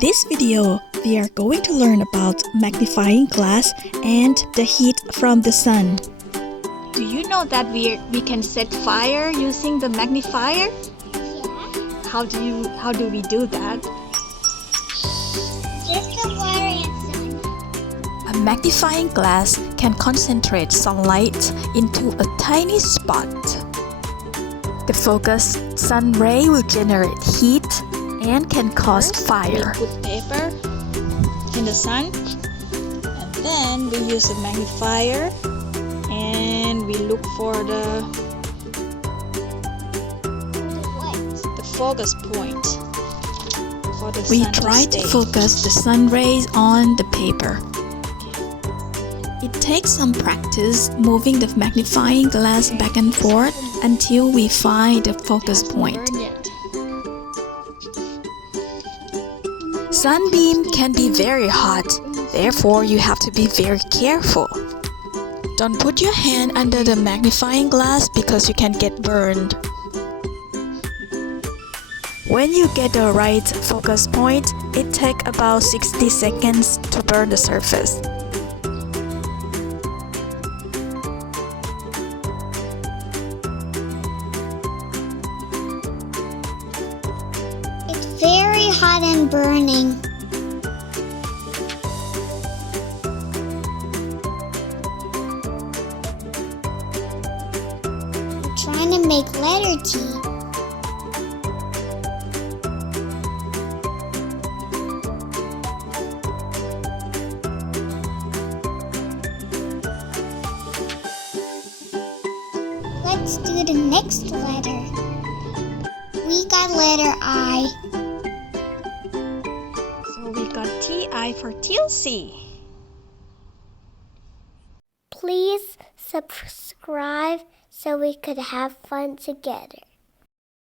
this video, we are going to learn about magnifying glass and the heat from the sun. Do you know that we can set fire using the magnifier? Yeah. How do we do that? Just the water and sun. A magnifying glass can concentrate sunlight into a tiny spot. The focused sun ray will generate heat and can cause fire. We put paper in the sun, and then we use a magnifier and we look for the focus point for the We sun try to stay. focus the sun rays on the paper. It takes some practice moving the magnifying glass back and forth until we find the focus point. Burn it. Sunbeam can be very hot, therefore you have to be very careful. Don't put your hand under the magnifying glass because you can get burned. When you get the right focus point, it takes about 60 seconds to burn the surface. It's very hot and burning. I'm trying to make letter T. Let's do the next letter. We got letter I. So we got TI for Tilzy. Please subscribe so we could have fun together.